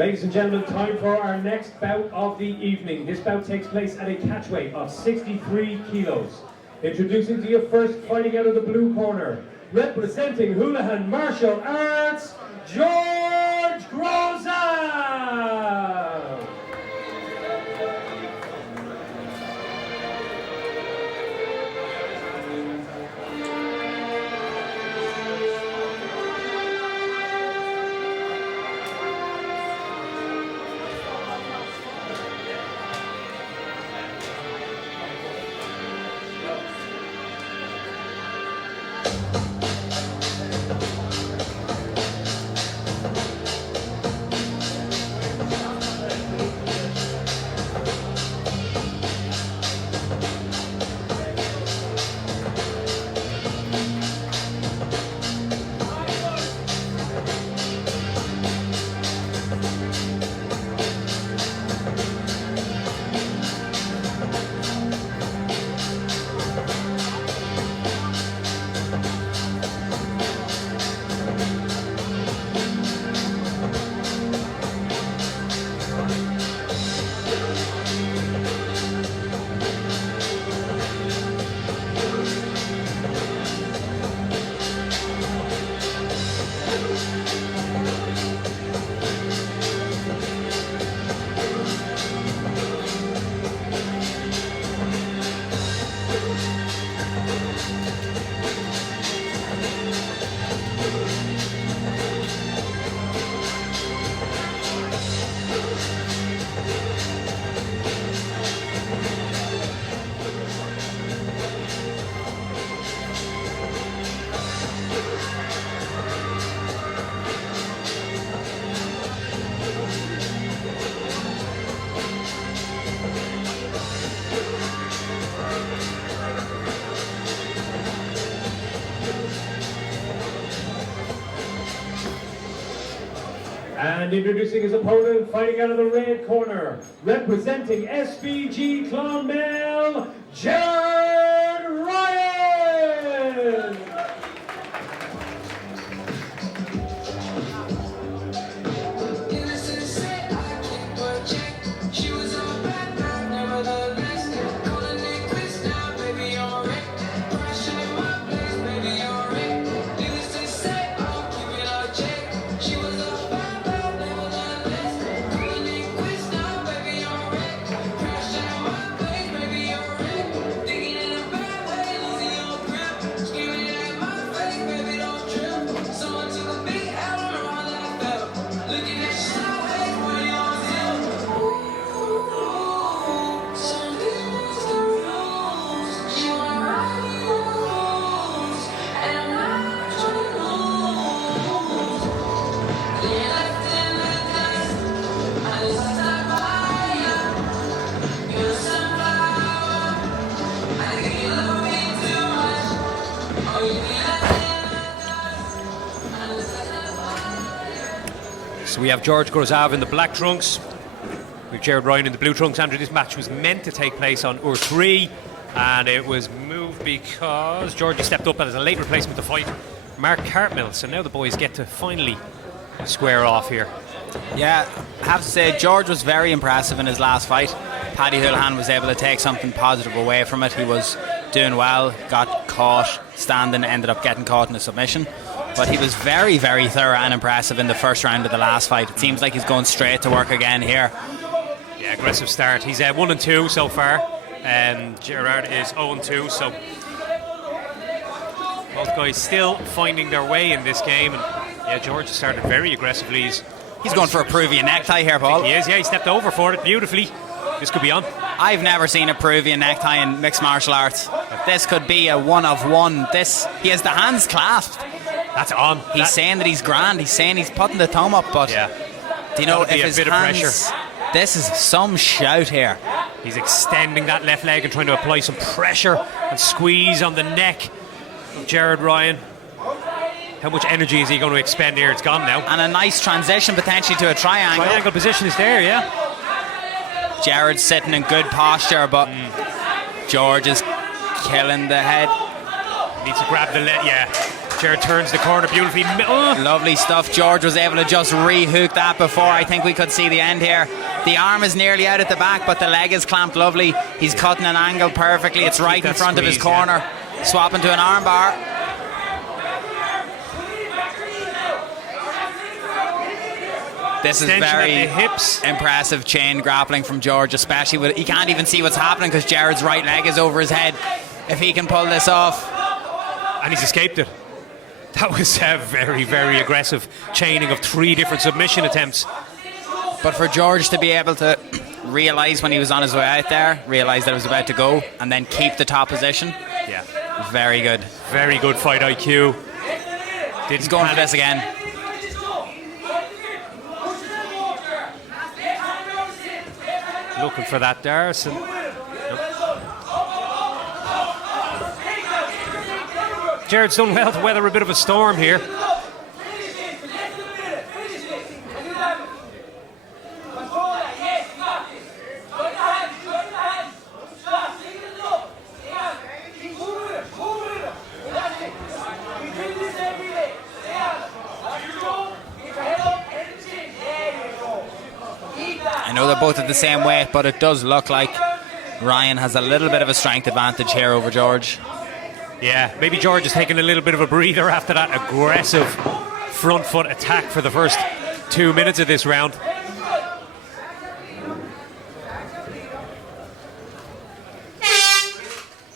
Ladies and gentlemen, time for our next bout of the evening. This bout takes place at a catch weight of 63 kilos. Introducing to you first, fighting out of the blue corner, representing Houlihan Martial Arts, Gheorghe Grozau! And introducing his opponent, fighting out of the red corner, representing SBG Clonmel, Gerard! So we have Gheorghe Grozau in the black trunks, with Gerard Ryan in the blue trunks. Andrew, this match was meant to take place on Ur 3, and it was moved because Gheorghe stepped up as a late replacement to fight Mark Cartmill. So now the boys get to finally square off here. Yeah, I have to say, Gheorghe was very impressive in his last fight. Paddy Houlihan was able to take something positive away from it. He was doing well, got caught standing, ended up getting caught in a submission. But he was very, very thorough and impressive in the first round of the last fight. It seems like he's going straight to work again here. Yeah, aggressive start. He's 1-2 so far, and Gerard is 0-2. So both guys still finding their way in this game. And yeah, Gheorghe started very aggressively. He's going for a Peruvian necktie here, Paul. He is, yeah. He stepped over for it beautifully. This could be on. I've never seen a Peruvian necktie in mixed martial arts. This could be a one of one. He has the hands clasped. That's on. He's saying that he's grand. He's saying he's putting the thumb up, but yeah, do you know if a his bit hands, of pressure. This is some shout here. He's extending that left leg and trying to apply some pressure and squeeze on the neck of Gerard Ryan. How much energy is he going to expend here? It's gone now. And a nice transition potentially to a triangle. Triangle position is there, yeah. Gerard's sitting in good posture, but Gheorghe is killing the head. Needs to grab the leg, yeah. Gerard turns the corner beautifully. Oh. Lovely stuff. George was able to just re-hook that before I think we could see the end here. The arm is nearly out at the back, but the leg is clamped lovely. He's cutting an angle perfectly. It's right in front of his corner. Swapping to an arm bar. This is very impressive chain grappling from George, especially with, he can't even see what's happening because Gerard's right leg is over his head. If he can pull this off. And he's escaped it. That was a very, very aggressive chaining of 3 different submission attempts. But for George to be able to realise when he was on his way out there, realise that it was about to go, and then keep the top position. Yeah. Very good. Very good fight IQ. He's going for this again. Looking for that Darson. Gerard's done well to weather a bit of a storm here. I know they're both at the same weight, but it does look like Ryan has a little bit of a strength advantage here over George. Yeah, maybe George is taking a little bit of a breather after that aggressive front foot attack for the first 2 minutes of this round.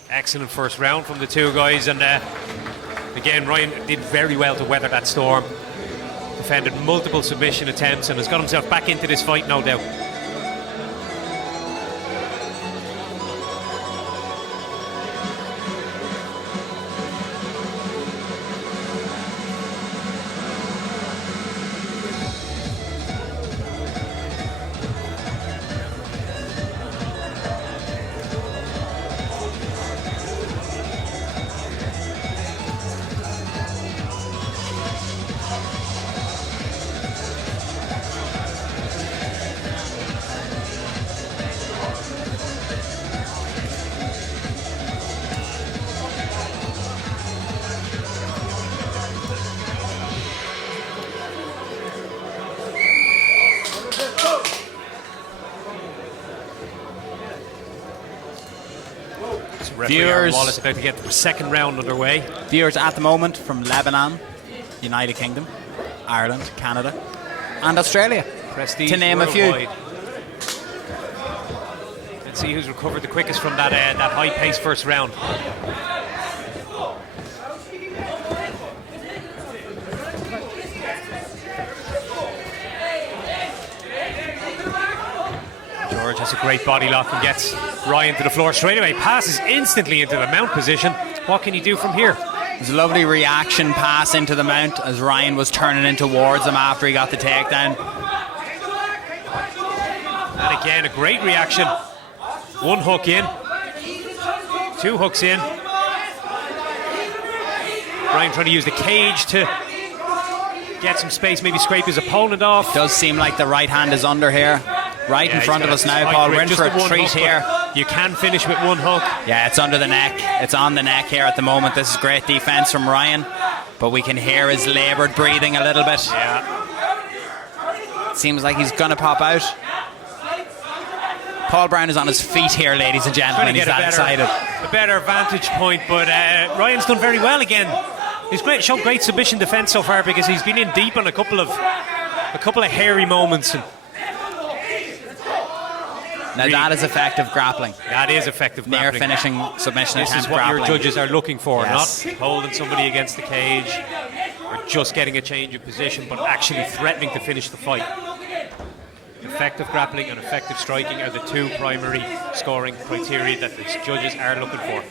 Excellent first round from the two guys, and again, Ryan did very well to weather that storm. Defended multiple submission attempts and has got himself back into this fight, no doubt. Viewers, Wallace about to get the second round underway. Viewers at the moment from Lebanon, United Kingdom, Ireland, Canada, and Australia, Prestige to name worldwide. a few. Let's see who's recovered the quickest from that high-paced first round. George has a great body lock and gets Ryan to the floor straight away. Passes instantly into the mount position. What can he do from here? There's a lovely reaction pass into the mount as Ryan was turning in towards him after he got the takedown. And again, a great reaction. One hook in. 2 hooks in. Ryan trying to use the cage to get some space, maybe scrape his opponent off. Does seem like the right hand is under here. Right in front of us now, Paul. We're in for a treat here. You can finish with one hook. Yeah, it's under the neck. It's on the neck here at the moment. This is great defense from Ryan, but we can hear his laboured breathing a little bit. Yeah. Seems like he's going to pop out. Paul Brown is on his feet here, ladies and gentlemen. He's that excited. A better vantage point, but Ryan's done very well again. He's shown great submission defence so far because he's been in deep on a couple of hairy moments. Now that is effective grappling. That is effective grappling. Near finishing submission this attempt is what grappling. Your judges are looking for, yes. Not holding somebody against the cage or just getting a change of position, but actually threatening to finish the fight. Effective grappling and effective striking are the 2 primary scoring criteria that the judges are looking for.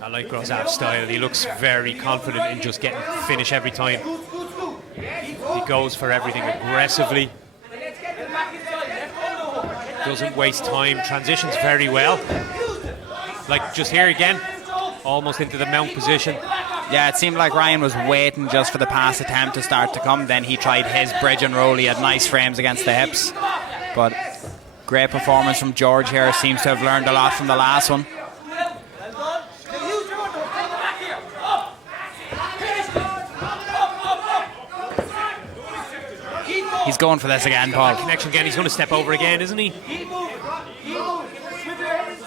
I like Grozau's style. He looks very confident in just getting to finish every time. He goes for everything aggressively. Doesn't waste time. Transitions very well. Like just here again, almost into the mount position. Yeah, it seemed like Ryan was waiting just for the pass attempt to start to come. Then he tried his bridge and roll. He had nice frames against the hips. But Great performance from George here. Seems to have learned a lot from the last one. He's going for this again, Paul. Connection again. He's going to step over again, isn't he?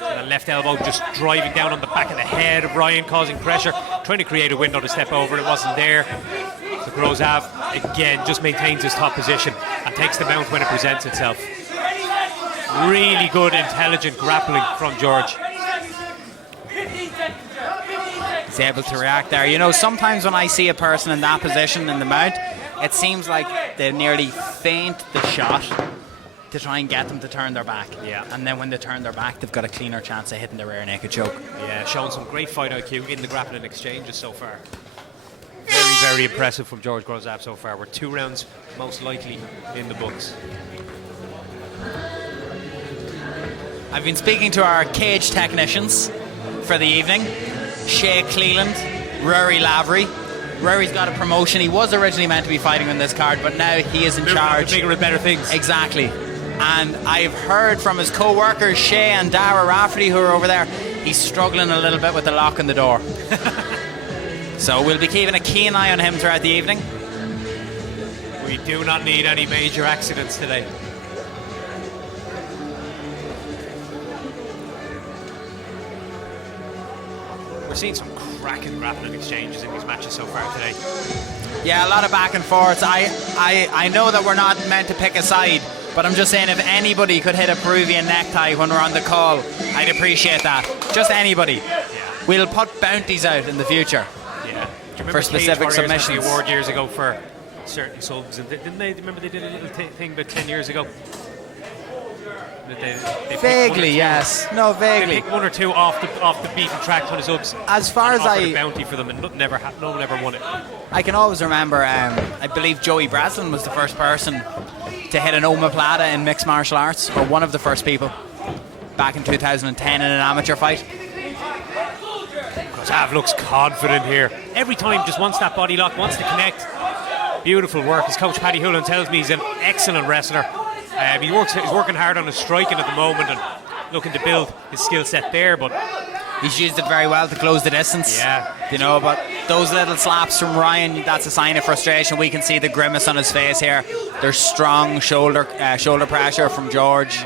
And a left elbow just driving down on the back of the head of Ryan, causing pressure, trying to create a window to step over. It wasn't there. So Grozau again just maintains his top position and takes the mount when it presents itself. Really good, intelligent grappling from George. He's able to react there. You know, sometimes when I see a person in that position in the mount, it seems like they nearly feint the shot to try and get them to turn their back. Yeah. And then when they turn their back, they've got a cleaner chance of hitting the rear naked choke. Yeah, showing some great fight IQ in the grappling exchanges so far. Very, very impressive from Gheorghe Grozau so far. We're 2 rounds most likely in the books. I've been speaking to our cage technicians for the evening. Shay Cleland, Rory Lavery. Rory's got a promotion. He was originally meant to be fighting on this card, but now he is in charge. Bigger and better things. Exactly. And I've heard from his co-workers, Shay and Dara Rafferty, who are over there, he's struggling a little bit with the lock in the door. So we'll be keeping a keen eye on him throughout the evening. We do not need any major accidents today. We're seeing some cracking grappling exchanges in these matches so far today. Yeah, a lot of back and forths. I know that we're not meant to pick a side, but I'm just saying if anybody could hit a Peruvian necktie when we're on the call, I'd appreciate that. Just anybody. Yeah. We'll put bounties out in the future. Yeah. For specific submissions. The award years ago for certain subs, and didn't they? Remember they did a little thing about 10 years ago. They Vaguely, yes. No, vaguely. They picked 1 or 2 off the beaten track kind of subs. As far as a bounty for them, and no one ever won it. I can always remember. I believe Joey Braslin was the first person to hit an omoplata in mixed martial arts, or one of the first people, back in 2010 in an amateur fight. Grozau looks confident here. Every time, just wants that body lock, wants to connect. Beautiful work. His coach Paddy Hoolan tells me he's an excellent wrestler. He's working hard on his striking at the moment and looking to build his skill set there, but he's used it very well to close the distance. Yeah. You know, but those little slaps from Ryan, that's a sign of frustration. We can see the grimace on his face here. There's strong shoulder pressure from George.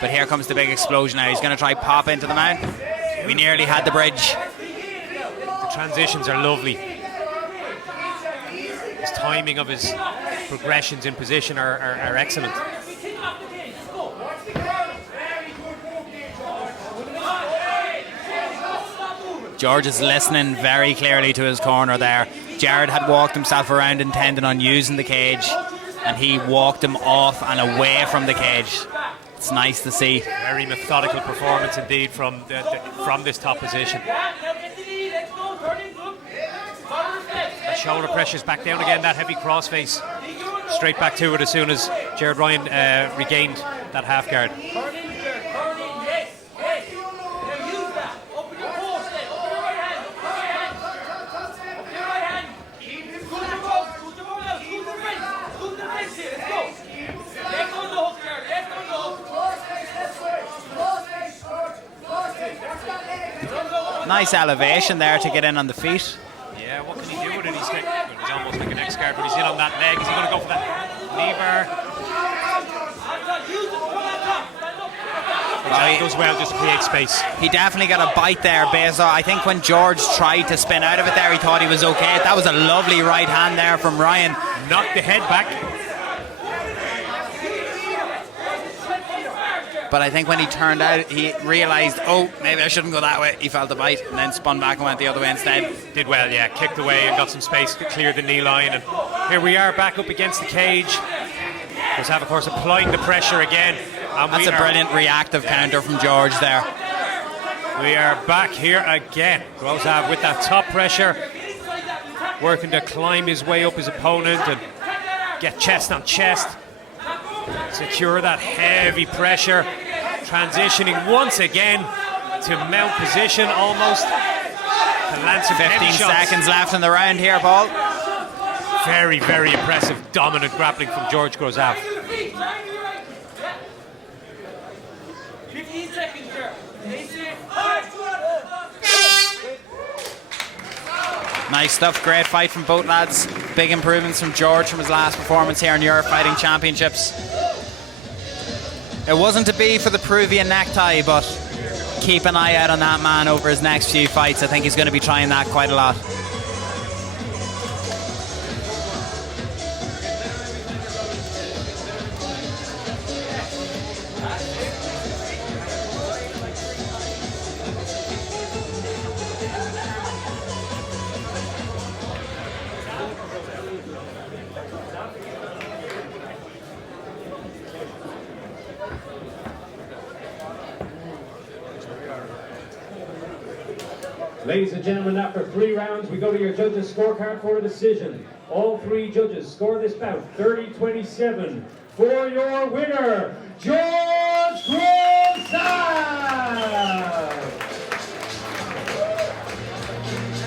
But here comes the big explosion now. He's going to try pop into the mount. We nearly had the bridge. The transitions are lovely. His timing of his progressions in position are excellent. George is listening very clearly to his corner there. Gerard had walked himself around intending on using the cage, and he walked him off and away from the cage. It's nice to see. Very methodical performance indeed from this top position. The shoulder pressure's back down again, that heavy crossface. Straight back to it as soon as Gerard Ryan regained that half guard. Nice elevation there to get in on the feet. Yeah, what can he do with it? He's almost like an X-guard, but he's in on that leg. Is he going to go for that knee bar? He does well just to create space. He definitely got a bite there, Bezo. I think when George tried to spin out of it there, he thought he was okay. That was a lovely right hand there from Ryan. Knocked the head back. But I think when he turned out, he realised, oh, maybe I shouldn't go that way. He felt the bite and then spun back and went the other way instead. Did well, yeah. Kicked away and got some space to clear the knee line. And here we are back up against the cage. Grozau, of course, applying the pressure again. And that's a brilliant reactive counter from George there. We are back here again. Grozau with that top pressure, working to climb his way up his opponent and get chest on chest. Secure that heavy pressure. Transitioning once again to mount position almost. To land some 15 seconds left in the round here, Paul. Very, very impressive, dominant grappling from Gheorghe Grozau. Nice stuff, great fight from both lads. Big improvements from George from his last performance here in Europe Fighting Championships. It wasn't to be for the Peruvian necktie, but keep an eye out on that man over his next few fights. I think he's going to be trying that quite a lot. Ladies and gentlemen, after 3 rounds, we go to your judges' scorecard for a decision. All 3 judges score this bout 30-27 for your winner, Gheorghe Grozau!